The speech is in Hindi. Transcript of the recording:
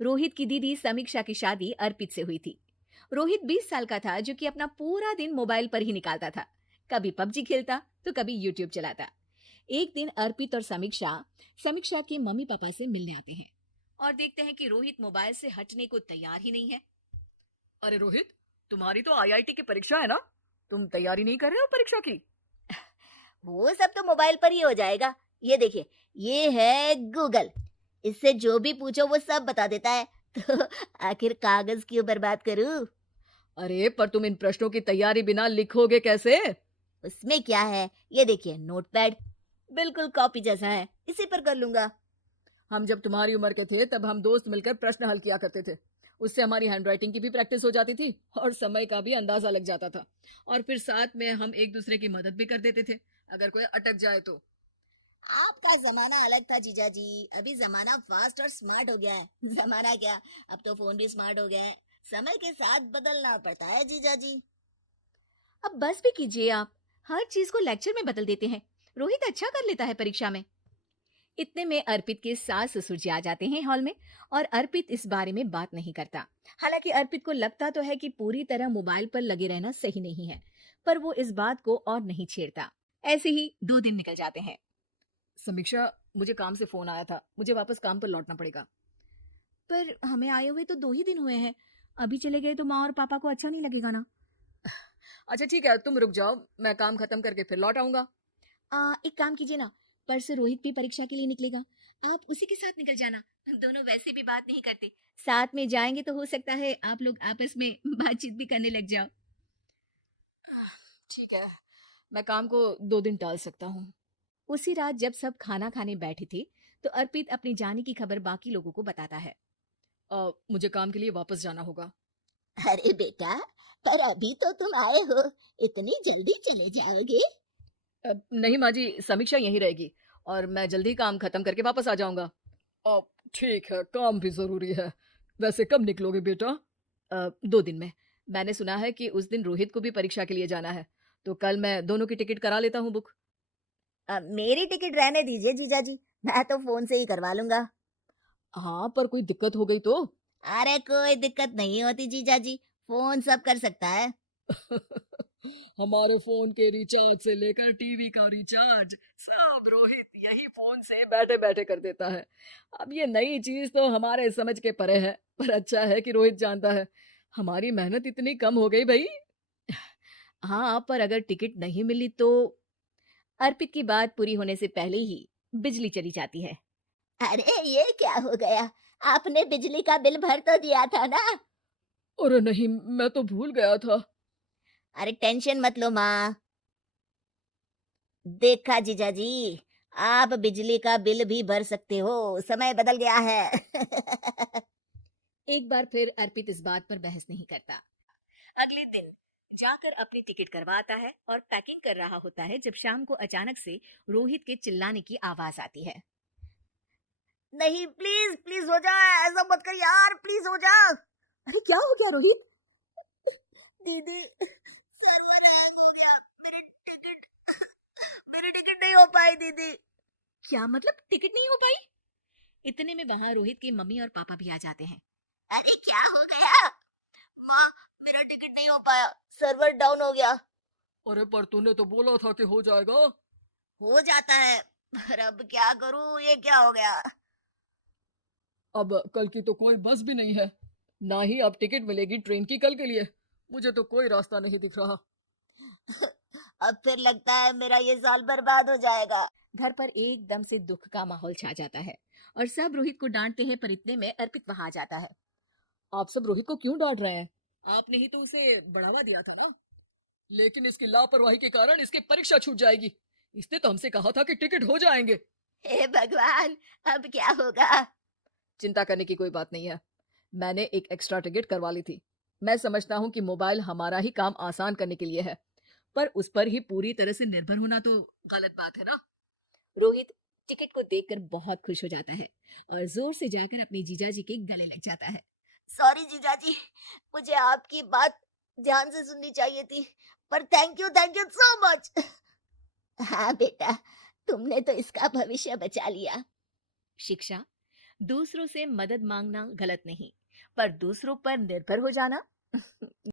रोहित की दीदी समीक्षा की शादी अर्पित से हुई थी। रोहित 20 साल का था जो कि अपना पूरा दिन मोबाइल पर ही निकालता था। कभी पबजी खेलता तो कभी यूट्यूब चलाता। एक दिन अर्पित और समीक्षा समीक्षा के मम्मी पापा से मिलने आते हैं और देखते हैं कि रोहित मोबाइल से हटने को तैयार ही नहीं है। अरे रोहित, तुम्हारी तो आईआईटी की परीक्षा है ना? तुम तैयारी नहीं कर रहे हो परीक्षा की? वो सब तो मोबाइल पर ही हो जाएगा। ये देखिए, ये है गूगल। इससे जो भी पूछो वो सब बता देता है। तो आखिर कागज क्यों बर्बाद करूं? अरे पर तुम इन प्रश्नों की तैयारी बिना लिखोगे कैसे? उसमें क्या है, ये देखिए नोटपैड, बिल्कुल कॉपी जैसा है, इसी पर कर लूंगा। हम जब तुम्हारी उम्र के थे तब हम दोस्त मिलकर प्रश्न हल किया करते थे। उससे हमारी हैंडराइटिंग की भी प्रैक्टिस हो जाती थी और समय का भी अंदाजा लग जाता था। और फिर साथ में हम एक दूसरे की मदद भी कर देते थे अगर कोई अटक जाए तो। आपका जमाना अलग था जीजा जी। अभी जमाना फास्ट और स्मार्ट हो गया है। जमाना क्या, अब तो फोन भी स्मार्ट हो गया है। समय के साथ बदलना पड़ता है जीजा जी। अब बस भी कीजिए आप। हर चीज को लेक्चर में बदल देते हैं। रोहित अच्छा कर लेता है परीक्षा में। इतने में अर्पित के सास ससुर जी आ जाते हैं हॉल में। और अर्पित इस बारे में बात नहीं करता। हालांकि अर्पित को लगता तो है कि पूरी तरह मोबाइल पर लगे रहना सही नहीं है, पर वो इस बात को और नहीं छेड़ता। ऐसे ही 2 दिन निकल जाते हैं। समीक्षा, मुझे काम से फोन आया था, मुझे वापस काम पर लौटना पड़ेगा। पर हमें आए हुए तो 2 ही दिन हुए हैं। अभी चले गए तो माँ और पापा को अच्छा नहीं लगेगा ना। अच्छा ठीक है, तुम रुक जाओ, मैं काम खत्म करके फिर लौट आऊंगा। एक काम कीजिए ना, परसों रोहित भी परीक्षा के लिए निकलेगा। आप उसी के साथ निकल जाना। दोनों वैसे भी बात नहीं करते। साथ में जाएंगे तो हो सकता है आप लोग आपस में बातचीत भी करने लग जाओ। ठीक है, मैं काम को 2 दिन टाल सकता हूँ। उसी रात जब सब खाना खाने बैठे थे, तो अर्पित अपनी जाने की खबर बाकी लोगों को बताता है। मुझे काम के लिए वापस जाना होगा। अरे बेटा, पर अभी तो तुम आए हो, इतनी जल्दी चले जाओगे? नहीं माँ जी, समीक्षा यहीं रहेगी और मैं जल्दी काम खत्म करके वापस आ जाऊंगा। अ, ठीक है, काम भी जरूरी है। वैसे कब निकलोगे बेटा? 2 दिन में। मैंने सुना है कि उस दिन रोहित को भी परीक्षा के लिए जाना है, तो कल मैं दोनों की टिकट करा लेता हूँ बुक। मेरी टिकट रहने दीजिए जीजा जी, मैं तो फोन से ही करवा लूंगा। हाँ, पर कोई दिक्कत हो गई तो? अरे कोई दिक्कत नहीं होती जीजा जी, फोन सब कर सकता है। हमारे फोन के रिचार्ज से लेकर टीवी का रिचार्ज सब रोहित यही फोन से बैठे बैठे कर देता है। अब ये नई चीज तो हमारे समझ के परे है, पर अच्छा है कि रोहित जानता है। हमारी मेहनत इतनी कम हो गई भाई। हाँ, पर अगर टिकट नहीं मिली तो? अर्पित की बात पूरी होने से पहले ही बिजली चली जाती है। अरे ये क्या हो गया? आपने बिजली का बिल भर तो दिया था ना? अरे नहीं, मैं तो भूल गया था। अरे टेंशन मत लो माँ। देखा जीजा जी, आप बिजली का बिल भी भर सकते हो, समय बदल गया है। एक बार फिर अर्पित इस बात पर बहस नहीं करता। अगले दिन जाकर अपनी टिकट करवाता है और पैकिंग कर रहा होता है जब शाम को अचानक से रोहित के चिल्लाने की आवाज आती है। नहीं, प्लीज प्लीज हो जा, ऐसा मत कर यार, प्लीज हो जा। अरे क्या हो गया रोहित? दीदी, सर्वनाश हो गया। मेरी टिकट नहीं हो पाई दीदी। क्या मतलब टिकट नहीं हो पाई? इतने में वहां रोहित के मम्मी और पापा भी आ जाते हैं। अरे क्या हो गया? माँ, मेरा टिकट नहीं हो पाया, सर्वर डाउन हो गया। अरे पर तूने तो बोला था कि हो जाएगा। हो जाता है, पर अब क्या करूं, ये क्या हो गया? अब कल की तो कोई बस भी नहीं है, ना ही अब टिकट मिलेगी ट्रेन की कल के लिए। मुझे तो कोई रास्ता नहीं दिख रहा। अब फिर लगता है मेरा ये साल बर्बाद हो जाएगा। घर पर एकदम से दुख का माहौल छा जाता है और सब रोहित को डांटते हैं, पर इतने में अर्पित वहां आ जाता है। आप सब रोहित को क्यों डांट रहे हैं? आपने ही तो उसे बढ़ावा दिया था ना। लेकिन इसकी लापरवाही के कारण इसकी परीक्षा छूट जाएगी। इसने तो हमसे कहा था कि टिकट हो जाएंगे। हे भगवान, अब क्या होगा? चिंता करने की कोई बात नहीं है, मैंने एक एक्स्ट्रा टिकट करवा ली थी। मैं समझता हूँ कि मोबाइल हमारा ही काम आसान करने के लिए है, पर उस पर ही पूरी तरह से निर्भर होना तो गलत बात है ना। रोहित टिकट को देखकर बहुत खुश हो जाता है और जोर से जाकर अपने जीजा जी के गले लग जाता है। सॉरी जीजा जी, मुझे आपकी बात ध्यान से सुननी चाहिए थी, पर थैंक यू सो मच। हाँ बेटा, तुमने तो इसका भविष्य बचा लिया। शिक्षा, दूसरों से मदद मांगना गलत नहीं, पर दूसरों पर निर्भर हो जाना